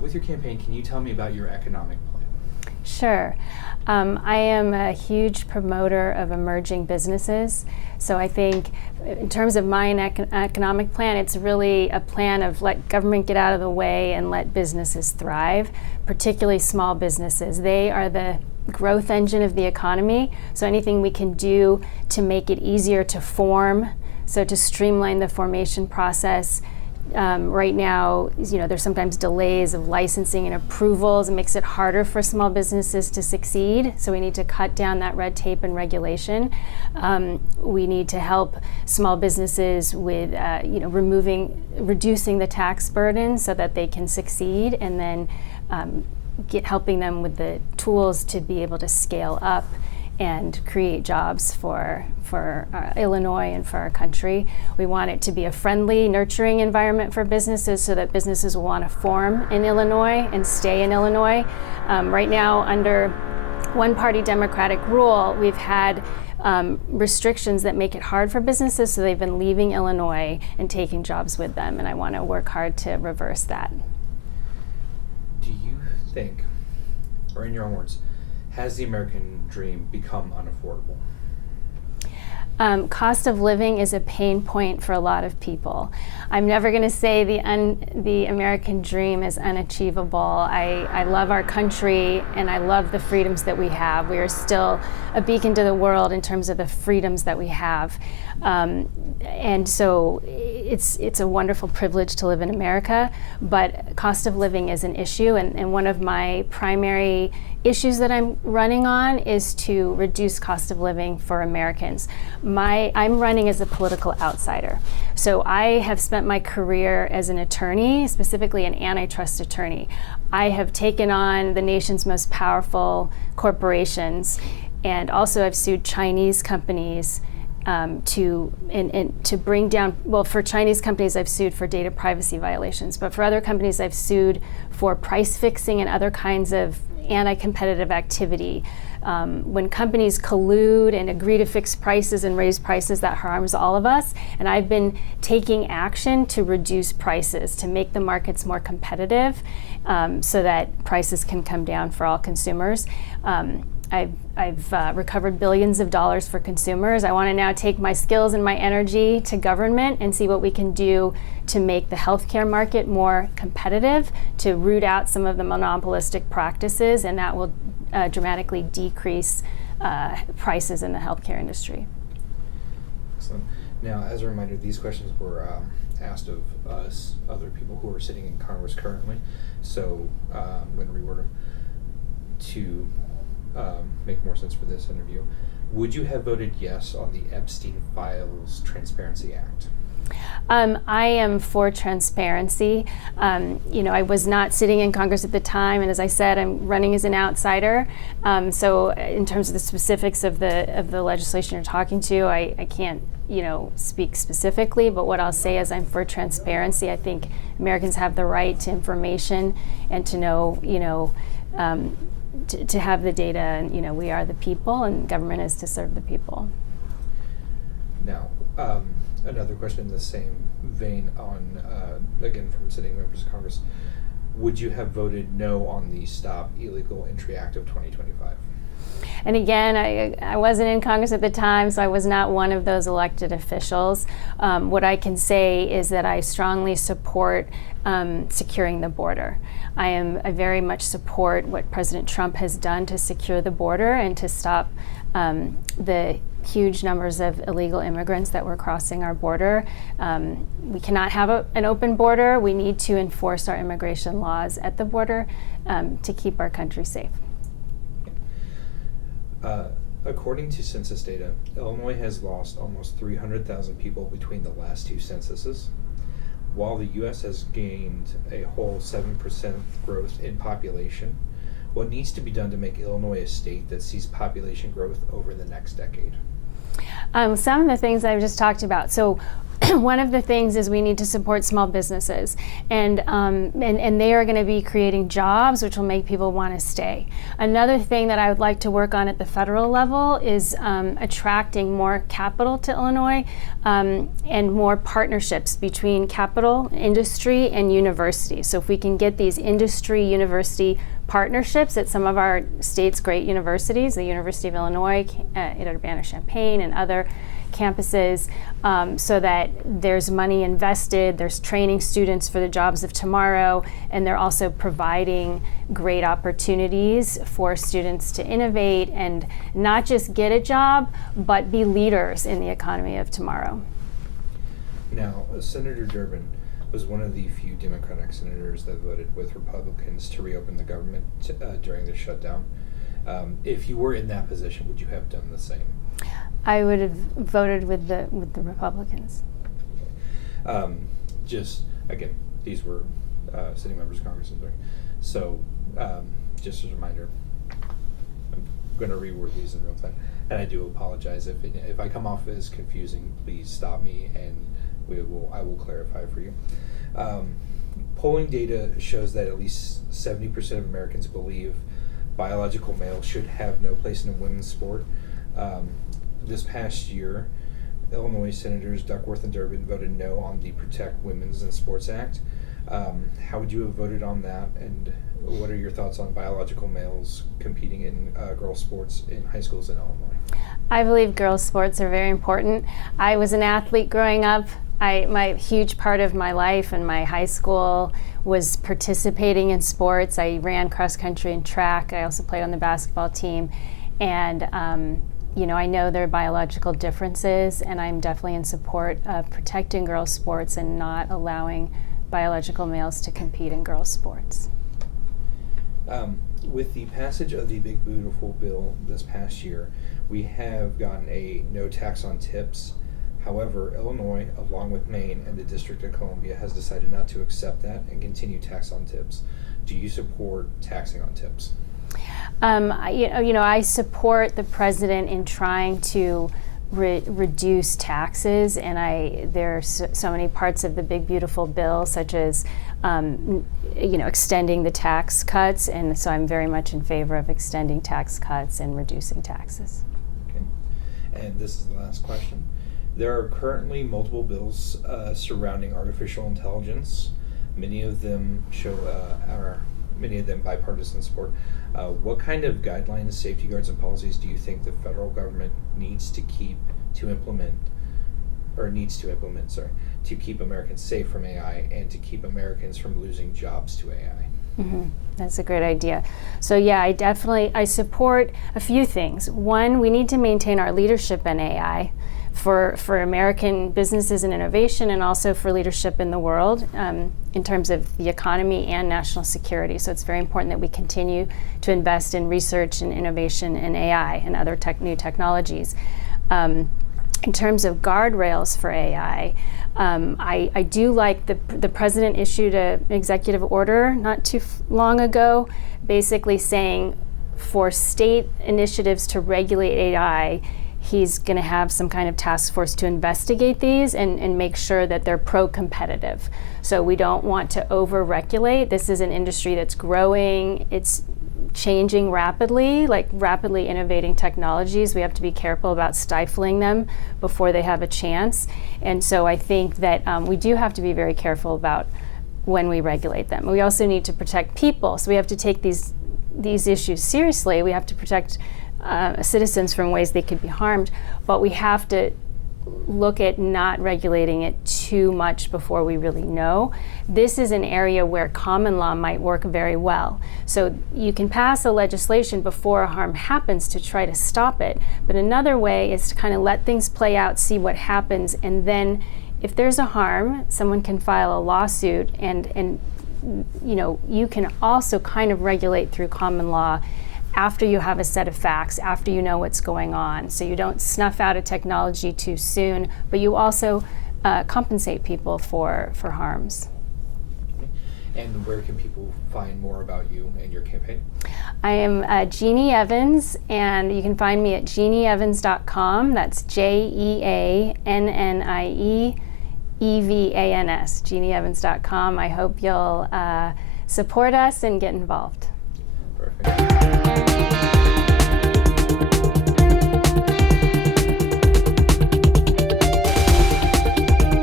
with your campaign, can you tell me about your economic plan? Sure. I am a huge promoter of emerging businesses. So I think in terms of my economic plan, it's really a plan of let government get out of the way and let businesses thrive, particularly small businesses. They are the growth engine of the economy. So anything we can do to make it easier to form, so to streamline the formation process. Right now, there's sometimes delays of licensing and approvals. It makes it harder for small businesses to succeed. So we need to cut down that red tape and regulation. We need to help small businesses with, reducing the tax burden so that they can succeed, and then helping them with the tools to be able to scale up and create jobs for Illinois and for our country. We want it to be a friendly, nurturing environment for businesses so that businesses will want to form in Illinois and stay in Illinois. Right now, under one-party Democratic rule, we've had restrictions that make it hard for businesses, so they've been leaving Illinois and taking jobs with them, and I want to work hard to reverse that. Do you think, or in your own words, has the American dream become unaffordable? Cost of living is a pain point for a lot of people. I'm never going to say the American dream is unachievable. I love our country and I love the freedoms that we have. We are still a beacon to the world in terms of the freedoms that we have. And so it's a wonderful privilege to live in America, but cost of living is an issue, and one of my primary issues that I'm running on is to reduce cost of living for Americans. I'm running as a political outsider. So I have spent my career as an attorney, specifically an antitrust attorney. I have taken on the nation's most powerful corporations, and also I've sued Chinese companies to bring down, well, for Chinese companies I've sued for data privacy violations, but for other companies I've sued for price fixing and other kinds of anti-competitive activity. When companies collude and agree to fix prices and raise prices, that harms all of us. And I've been taking action to reduce prices, to make the markets more competitive, so that prices can come down for all consumers. I've recovered billions of dollars for consumers. I want to now take my skills and my energy to government and see what we can do to make the healthcare market more competitive, to root out some of the monopolistic practices, and that will dramatically decrease prices in the healthcare industry. Excellent. Now, as a reminder, these questions were asked of us, other people who are sitting in Congress currently, so I'm going to reword them to make more sense for this interview. Would you have voted yes on the Epstein Files Transparency Act? I am for transparency. I was not sitting in Congress at the time, and as I said, I'm running as an outsider. So in terms of the specifics of the legislation you're talking to, I can't speak specifically, but what I'll say is I'm for transparency. I think Americans have the right to information and to know, to have the data, and we are the people, and government is to serve the people. Now, another question in the same vein on, again, from sitting members of Congress. Would you have voted no on the Stop Illegal Entry Act of 2025? And again, I wasn't in Congress at the time, so I was not one of those elected officials. What I can say is that I strongly support securing the border. I very much support what President Trump has done to secure the border and to stop the huge numbers of illegal immigrants that were crossing our border. We cannot have an open border. We need to enforce our immigration laws at the border to keep our country safe. According to census data, Illinois has lost almost 300,000 people between the last two censuses, while the U.S. has gained a whole 7% growth in population. What needs to be done to make Illinois a state that sees population growth over the next decade? Some of the things I've just talked about. So one of the things is we need to support small businesses, and they are going to be creating jobs which will make people want to stay. Another thing that I would like to work on at the federal level is attracting more capital to Illinois, and more partnerships between capital, industry, and university. So if we can get these industry-university partnerships at some of our state's great universities, the University of Illinois, Urbana-Champaign, and other campuses, so that there's money invested, there's training students for the jobs of tomorrow, and they're also providing great opportunities for students to innovate and not just get a job, but be leaders in the economy of tomorrow. Now, Senator Durbin was one of the few Democratic senators that voted with Republicans to reopen the government during the shutdown. If you were in that position, would you have done the same? I would have voted with the Republicans. Just again, these were sitting members of Congress, right? So, just as a reminder, I'm going to reword these in real time, and I do apologize if I come off as confusing. Please stop me, and I will clarify for you. Polling data shows that at least 70% of Americans believe biological males should have no place in a women's sport. This past year, Illinois Senators Duckworth and Durbin voted no on the Protect Women's in Sports Act. How would you have voted on that, and what are your thoughts on biological males competing in girls' sports in high schools in Illinois? I believe girls' sports are very important. I was an athlete growing up. My huge part of my life and my high school was participating in sports. I ran cross country and track. I also played on the basketball team, and I know there are biological differences, and I'm definitely in support of protecting girls' sports and not allowing biological males to compete in girls' sports. With the passage of the Big Beautiful Bill this past year, we have gotten a no tax on tips. However, Illinois, along with Maine and the District of Columbia, has decided not to accept that and continue tax on tips. Do you support taxing on tips? I support the president in trying to reduce taxes, and there are so many parts of the Big Beautiful Bill, such as extending the tax cuts, and so I'm very much in favor of extending tax cuts and reducing taxes. Okay, and this is the last question. There are currently multiple bills surrounding artificial intelligence. Many of them bipartisan support. What kind of guidelines, safeguards, and policies do you think the federal government needs to implement to keep Americans safe from AI and to keep Americans from losing jobs to AI? Mm-hmm. That's a great idea. So yeah, I support a few things. One, we need to maintain our leadership in AI for American businesses and innovation, and also for leadership in the world in terms of the economy and national security. So it's very important that we continue to invest in research and innovation in AI and other new technologies. In terms of guardrails for AI, I do like the president issued an executive order not too long ago, basically saying for state initiatives to regulate AI, he's going to have some kind of task force to investigate these and make sure that they're pro-competitive. So we don't want to over-regulate. This is an industry that's growing. It's changing rapidly, like rapidly innovating technologies. We have to be careful about stifling them before they have a chance. And so I think that we do have to be very careful about when we regulate them. We also need to protect people. So we have to take these issues seriously. We have to protect citizens from ways they could be harmed, but we have to look at not regulating it too much before we really know. This is an area where common law might work very well. So you can pass a legislation before a harm happens to try to stop it, but another way is to kind of let things play out, see what happens, and then if there's a harm, someone can file a lawsuit, and you can also kind of regulate through common law after you have a set of facts, after you know what's going on. So you don't snuff out a technology too soon, but you also compensate people for harms. And where can people find more about you and your campaign? I am Jeannie Evans, and you can find me at jeannieevans.com. That's JeannieEvans.com. EVANS, JeannieEvans.com. I hope you'll support us and get involved.